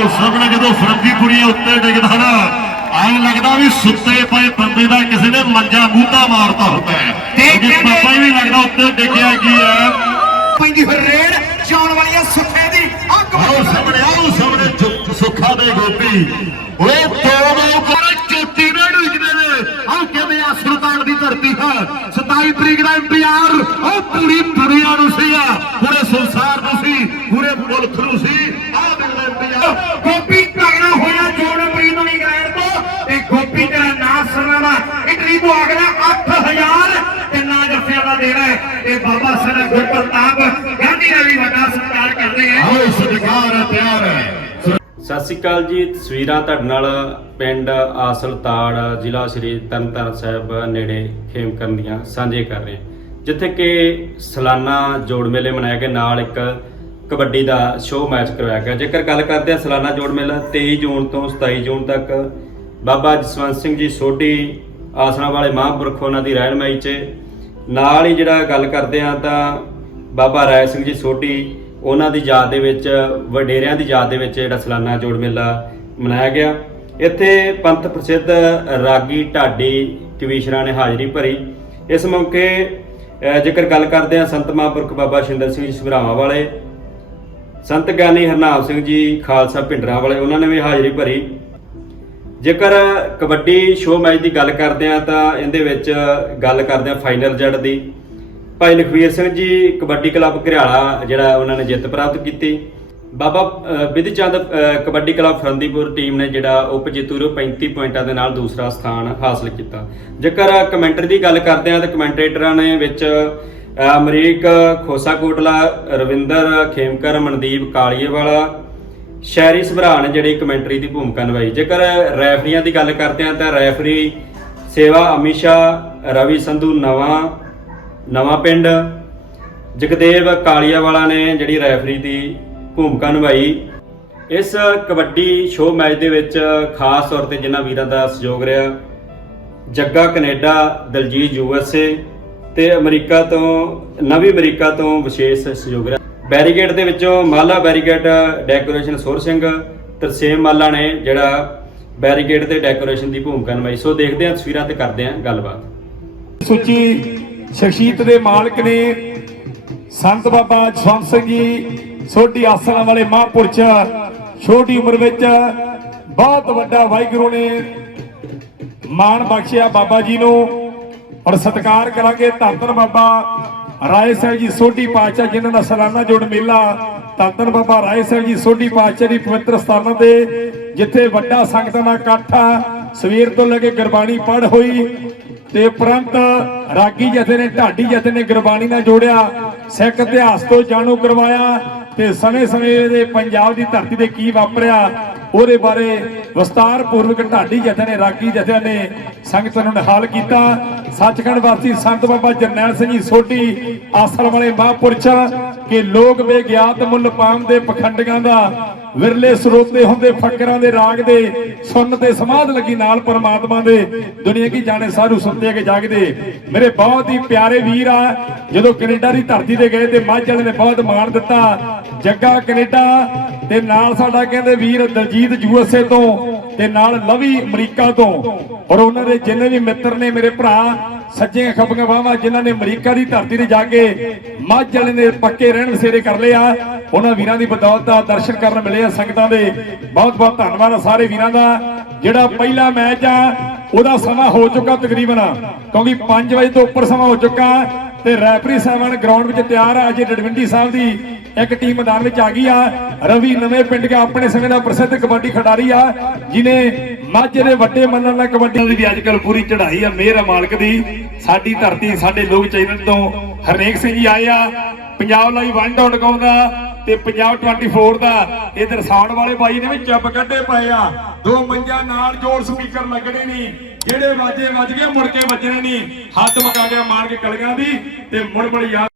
ਫਰੰਗੀਪੁਰੀ ਉੱਤੇ ਡਿੱਗਦਾ ਨਾ ਐਂ ਲੱਗਦਾ ਵੀ ਸੁੱਤੇ ਪਏ ਬੰਦੇ ਦਾ ਕਿਸੇ ਨੇ ਮੰਜਾ ਮੂਧਾ ਮਾਰਤਾ ਹੁੰਦਾ ਹੈ। ਪਤਾ ਹੀ ਨਹੀਂ ਲੱਗਦਾ ਉੱਤੇ ਡਿੱਗਿਆ ਕੀ ਹੈ? ਪੈਂਦੀ ਫਿਰ ਰੇਡ ਚਾਉਣ ਵਾਲੀਆਂ ਸੁੱਖੇ ਦੀ ਅੱਗ ਆਓ ਸਾਹਮਣੇ ਆਓ ਸਾਹਮਣੇ ਸੁੱਖਾ ਦੇ ਗੋਪੀ। ਓਏ ਦੋ ਦੋ ਕਰ ਚੋਟੀ ਨੇ ਡਿੱਗਦੇ ਨੇ। ਆਹ ਕਿਵੇਂ ਆ ਸੁਲਤਾਨ ਦੀ ਧਰਤੀ ਹੈ? 27 ਤਰੀਕ ਦਾ ਇੰਤਜ਼ਾਰ ਉਹ ਪੂਰੀ ਤੇ ਬਾਬਾ ਸਾਡਾ ਗੁਰਪ੍ਰਤਾਪ ਗਾਂਧੀ ਦਾ ਵੀ ਵੱਡਾ ਸਤਿਕਾਰ ਕਰਦੇ ਆ। ਆਓ ਸਤਿਕਾਰ ਹੈ ਪਿਆਰ ਹੈ ਸਤਿ ਸ਼੍ਰੀ ਅਕਾਲ ਜੀ ਤਸਵੀਰਾਂ ਤੁਹਾਡੇ ਨਾਲ ਪਿੰਡ ਆਸਲ ਤਾੜ ਜ਼ਿਲ੍ਹਾ ਸ਼੍ਰੀ ਤਰਨਤਾਰਨ ਸਾਹਿਬ ਨੇੜੇ ਖੇਮਕਰਨ ਦੀਆਂ ਸਾਂਝੇ ਕਰ ਰਹੇ ਜਿੱਥੇ ਕਿ ਸਾਲਾਨਾ ਜੋੜ ਮੇਲੇ ਮਨਾਇਆ ਗਿਆ ਨਾਲ ਇੱਕ ਕਬੱਡੀ ਦਾ ਸ਼ੋਅ ਮੈਚ ਕਰਵਾਇਆ ਗਿਆ। ਜੇਕਰ ਗੱਲ ਕਰਦੇ ਹਾਂ ਸਾਲਾਨਾ ਜੋੜ ਮੇਲਾ 23 ਜੂਨ ਤੋਂ 27 ਜੂਨ ਤੱਕ ਬਾਬਾ ਜਸਵੰਤ ਸਿੰਘ ਜੀ ਸੋਢੀ ਆਸਣਾ ਵਾਲੇ ਮਹਾਂਪੁਰਖ ਉਹਨਾਂ ਦੀ ਰਹਿਨਮਾਈ 'ਚ ਨਾਲ ਹੀ ਜਿਹੜਾ ਗੱਲ ਕਰਦੇ ਹਾਂ ਤਾਂ ਬਾਬਾ ਰਾਏ ਸਿੰਘ ਜੀ ਸੋਢੀ, ਉਹਨਾਂ ਦੀ ਯਾਦ ਦੇ ਵਿੱਚ, ਵਡੇਰਿਆਂ ਦੀ ਯਾਦ ਦੇ ਵਿੱਚ ਜਿਹੜਾ ਸਲਾਨਾ ਜੋੜ ਮੇਲਾ ਮਨਾਇਆ ਗਿਆ। ਇੱਥੇ ਪੰਥ ਪ੍ਰਸਿੱਧ ਰਾਗੀ ਢਾਡੀ ਕਵੀਸ਼ਰਾਂ ਨੇ ਹਾਜ਼ਰੀ ਭਰੀ। ਇਸ ਮੌਕੇ ਜੇਕਰ ਗੱਲ ਕਰਦੇ ਹਾਂ ਸੰਤ ਮਹਾਂਪੁਰਖ ਬਾਬਾ ਸ਼ਿੰਦਰ ਸਿੰਘ ਜੀ ਸਭਰਾਵਾਂ ਵਾਲੇ, ਸੰਤ ਗਿਆਨੀ ਹਰਨਾਮ ਸਿੰਘ ਜੀ, ਖਾਲਸਾ ਭਿੰਡਰਾਂ ਵਾਲੇ, ਉਹਨਾਂ ਨੇ ਵੀ ਹਾਜ਼ਰੀ ਭਰੀ। ਜੇਕਰ ਕਬੱਡੀ ਸ਼ੋਅ ਮੈਚ ਦੀ ਗੱਲ ਕਰਦੇ ਆ ਤਾਂ ਇਹਦੇ ਵਿੱਚ ਗੱਲ ਕਰਦੇ ਆ ਫਾਈਨਲ ਜੜ ਦੀ। ਭਾਈ ਲਖਵੀਰ ਸਿੰਘ ਜੀ ਕਬੱਡੀ ਕਲੱਬ ਘਰਿਆਲਾ ਜਿਹੜਾ ਉਹਨਾਂ ਨੇ ਜਿੱਤ ਪ੍ਰਾਪਤ ਕੀਤੀ। ਬਾਬਾ ਅਹ, ਬਿਧੀ ਚੰਦ ਕਬੱਡੀ ਕਲੱਬ ਫਰੰਦੀਪੁਰ ਟੀਮ ਨੇ ਜਿਹੜਾ ਉਪ ਜੇਤੂ ਨੂੰ 35 ਪੁਆਇੰਟਾਂ ਦੇ ਨਾਲ ਦੂਸਰਾ ਸਥਾਨ ਹਾਸਲ ਕੀਤਾ। ਜੇਕਰ ਕਮੈਂਟਰੀ ਦੀ ਗੱਲ ਕਰਦੇ ਆ ਤਾਂ ਕਮੈਂਟੇਟਰਾਂ ਨੇ ਵਿੱਚ ਅਮਰੀਕ ਖੋਸਾ ਕੋਟਲਾ ਰਵਿੰਦਰ ਖੇਮਕਰ ਮਨਦੀਪ ਕਾਲੀਏਵਾਲਾ ਸ਼ਹਿਰੀ ਸਭਰਾ ਨੇ ਜਿਹੜੀ ਕਮੈਂਟਰੀ ਦੀ ਭੂਮਿਕਾ ਨਿਭਾਈ। ਜੇਕਰ ਰੈਫਰੀਆਂ ਦੀ ਗੱਲ ਕਰਦੇ ਹਾਂ ਤਾਂ ਰੈਫਰੀ ਸੇਵਾ ਅਮੀਸ਼ਾ ਰਵੀ ਸੰਧੂ ਨਵਾਂ ਨਵਾਂ ਪਿੰਡ, ਜਗਦੇਵ ਕਾਲੀਆਵਾਲਾ ਨੇ ਜਿਹੜੀ ਰੈਫਰੀ ਦੀ ਭੂਮਿਕਾ ਨਿਭਾਈ। ਇਸ ਕਬੱਡੀ ਸ਼ੋਅ ਮੈਚ ਦੇ ਵਿੱਚ ਖਾਸ ਤੌਰ ਤੇ ਜਿਨ੍ਹਾਂ ਵੀਰਾਂ ਦਾ ਸਹਿਯੋਗ ਰਿਹਾ, ਜੱਗਾ ਕੈਨੇਡਾ, ਦਲਜੀਤ ਯੂਐਸਏ ਤੇ ਅਮਰੀਕਾ ਤੋਂ, ਨਵੀਂ ਅਮਰੀਕਾ ਤੋਂ ਵਿਸ਼ੇਸ਼ ਸਹਿਯੋਗ ਰਿਹਾ। ਬੈਰੀਗੇਡ ਦੇ ਵਿੱਚੋਂ ਮਾਲਾ ਬੈਰੀਗੇਡ ਡੈਕੋਰੇਸ਼ਨ ਸੁਰ ਸਿੰਘ ਤਰਸੇਮ ਮਾਲਾ ਨੇ ਜਿਹੜਾ ਬੈਰੀਗੇਡ ਤੇ ਡੈਕੋਰੇਸ਼ਨ ਦੀ ਭੂਮਿਕਾ ਨਿਭਾਈ। ਸੋ ਦੇਖਦੇ ਹਾਂ, ਤਸਵੀਰਾਂ ਤੇ ਕਰਦੇ ਹਾਂ ਗੱਲਬਾਤ। ਸੁੱਚੀ ਸ਼ਖਸੀਅਤ ਦੇ ਮਾਲਕ ਨੇ ਸੰਤ ਬਾਬਾ ਜਸਵੰਤ ਸਿੰਘ ਜੀ ਛੋਟੀ ਆਸਣਾ ਵਾਲੇ ਮਹਾਂਪੁਰਸ਼, ਛੋਟੀ ਉਮਰ ਵਿੱਚ ਬਹੁਤ ਵੱਡਾ ਵਾਹਿਗੁਰੂ ਨੇ ਮਾਣ ਬਖਸ਼ਿਆ ਬਾਬਾ ਜੀ ਨੂੰ ਔਰ ਸਤਿਕਾਰ ਕਰਾਂਗੇ ਧੰਨ ਧੰਨ ਬਾਬਾ ਰਾਏ ਸਾਹਿਬ ਜੀ ਸੋਢੀ ਪਾਤਸ਼ਾਹ ਜਿਨ੍ਹਾਂ ਦਾ ਸਾਲਾਨਾ ਜੋੜ ਮੇਲਾ ਧੰਨ ਬਾਬਾ ਰਾਏ ਸਾਹਿਬ ਜੀ ਸੋਢੀ ਪਾਤਸ਼ਾਹ ਦੀ ਪਵਿੱਤਰ ਸਥਾਨਾਂ ਤੇ, ਜਿੱਥੇ ਵੱਡਾ ਸੰਗਤਾਂ ਦਾ ਇਕੱਠ ਆ ਸਵੇਰ ਤੋਂ ਲੈ ਕੇ ਗੁਰਬਾਣੀ ਪੜ੍ਹ ਹੋਈ ਤੇ ਉਪਰੰਤ ਰਾਗੀ ਜਥੇ ਨੇ, ਢਾਡੀ ਜਥੇ ਨੇ ਗੁਰਬਾਣੀ ਨਾਲ ਜੋੜਿਆ, ਸਿੱਖ ਇਤਿਹਾਸ ਤੋਂ ਜਾਣੂ ਕਰਵਾਇਆ ਤੇ ਸਮੇਂ-ਸਮੇਂ ਦੇ ਪੰਜਾਬ ਦੀ ਧਰਤੀ ਤੇ ਕੀ ਵਾਪਰਿਆ ਉਹਦੇ ਬਾਰੇ ਵਿਸਤਾਰ ਪੂਰਵਕ ਢਾਡੀ ਜਥੇ ਨੇ ਰਾਗੀ ਜਥੇ ਨੇ ਸੰਗਤ ਨੂੰ ਨਿਹਾਲ ਕੀਤਾ। ਸੱਚਖੰਡ ਵਾਸੀ ਸੰਤ ਬਾਬਾ ਜਰਨੈਲ ਸਿੰਘ ਜੀ ਸੋਢੀ ਆਸਰ ਵਾਲੇ ਮਹਾਂਪੁਰਸ਼ਾਂ ਕਿ ਲੋਕ ਬੇਗਿਆਤ ਮੁੱਲ ਪਾਮ ਦੇ ਪਖੰਡੀਆਂ ਦਾ, ਵਿਰਲੇ ਸਰੋਤੇ ਹੁੰਦੇ ਫਕਰਾਂ ਦੇ ਰਾਗ ਦੇ ਸੁਣ ਤੇ ਸਮਾਧ ਲੱਗੀ ਨਾਲ ਪਰਮਾਤਮਾ ਦੇ। ਦੁਨੀਆ ਕੀ ਜਾਣੇ ਸਾਰੂ ਸੁਣਦੇ ਕੇ ਜਾਗਦੇ। ਮੇਰੇ ਬਹੁਤ ਹੀ ਪਿਆਰੇ ਵੀਰ ਆ, ਜਦੋਂ ਕੈਨੇਡਾ ਦੀ ਧਰਤੀ ਤੇ ਗਏ ਤੇ ਮਾਝ ਵਾਲੇ ਨੇ ਬਹੁਤ ਮਾਣ ਦਿੱਤਾ। ਜੱਗਾ ਕੈਨੇਡਾ ਤੇ ਨਾਲ ਸਾਡਾ ਕਹਿੰਦੇ ਵੀਰ ਦਲਜੀਤ ਯੂਐਸਏ ਤੋਂ ਤੇ ਨਾਲ ਲਵੀ ਅਮਰੀਕਾ ਤੋਂ। ਔਰ ਉਹਨਾਂ ਦੇ ਜਿੰਨੇ ਵੀ ਮਿੱਤਰ ਨੇ ਮੇਰੇ ਭਰਾ ਸੱਜੀਆਂ ਖੱਬੀਆਂ ਬਾਹਾਂ ਜਿਨ੍ਹਾਂ ਨੇ ਅਮਰੀਕਾ ਦੀ ਧਰਤੀ ਤੇ ਜਾ ਕੇ ਮੱਝ ਨੇ ਪੱਕੇ ਰਹਿਣ ਵਸੇਰੇ ਕਰ ਲਿਆ ਉਹਨਾਂ ਵੀਰਾਂ ਦੀ ਬਦੌਲਤ ਦਾ ਦਰਸ਼ਨ ਕਰਨ ਮਿਲੇ ਆ ਸੰਗਤਾਂ ਦੇ। ਬਹੁਤ ਬਹੁਤ ਧੰਨਵਾਦ ਆ ਸਾਰੇ ਵੀਰਾਂ ਦਾ। ਜਿਹੜਾ ਪਹਿਲਾ ਮੈਚ ਆ, ਉਹਦਾ ਸਮਾਂ ਹੋ ਚੁੱਕਾ ਤਕਰੀਬਨ। ਕਿਉਂਕਿ 5 ਵਜੇ ਤੋਂ ਉੱਪਰ ਸਮਾਂ ਹੋ ਚੁੱਕਾ ਤੇ ਰੈਫਰੀ ਸਾਹਿਬਾਨ ਗਰਾਊਂਡ ਵਿੱਚ ਤਿਆਰ ਆ। ਅਜੇ ਡਡਵਿੰਡੀ ਸਾਹਿਬ ਦੀ ਇੱਕ ਟੀਮ ਮੈਦਾਨ ਵਿੱਚ ਆ ਗਈ ਆ। ਰਵੀ ਨਵੇਂ ਪਿੰਡ ਦਾ ਆਪਣੇ ਸਮੇਂ ਦਾ ਪ੍ਰਸਿੱਧ ਕਬੱਡੀ ਖਿਡਾਰੀ ਆ ਜਿਨੇ ਮਾਝੇ ਦੇ ਵੱਡੇ ਮੰਨਣ ਨਾਲ ਕਬੱਡੀ ਦੀ ਵੀ ਅੱਜ ਪੂਰੀ ਚੜ੍ਹਾਈ ਆ ਮੇਰ ਮਾਲਕ ਦੀ। ਸਾਡੀ ਧਰਤੀ, ਸਾਡੇ ਲੋਕ ਚੈਨਲ ਤੋਂ ਹਰਨੇਕ ਸਿੰਘ ਜੀ ਆਏ ਆ। ਪੰਜਾਬ ਲਾਈਵ 1.com ਗਾਉਂਦਾ ਤੇ ਪੰਜਾਬ 24 ਦਾ ਇਧਰ ਸਾਉਣ ਵਾਲੇ ਬਾਈ ਨੇ ਵੀ ਚੱਪ ਕੱਢੇ ਪਏ ਆ। ਦੋ ਮੰਜਾਂ ਨਾਲ ਜੋਰ ਸਪੀਕਰ ਲੱਗਣੇ ਨਹੀਂ। ਜਿਹੜੇ ਵਾਜੇ ਵੱਜ ਗਏ, ਮੁੜ ਕੇ ਵੱਜਣੇ ਨਹੀਂ। ਹੱਥ ਮਕਾ ਗਿਆ ਮਾਰ ਕੇ ਕਲੀਆਂ ਦੀ ਤੇ ਮੁੜ ਮੁੜ ਯਾਦ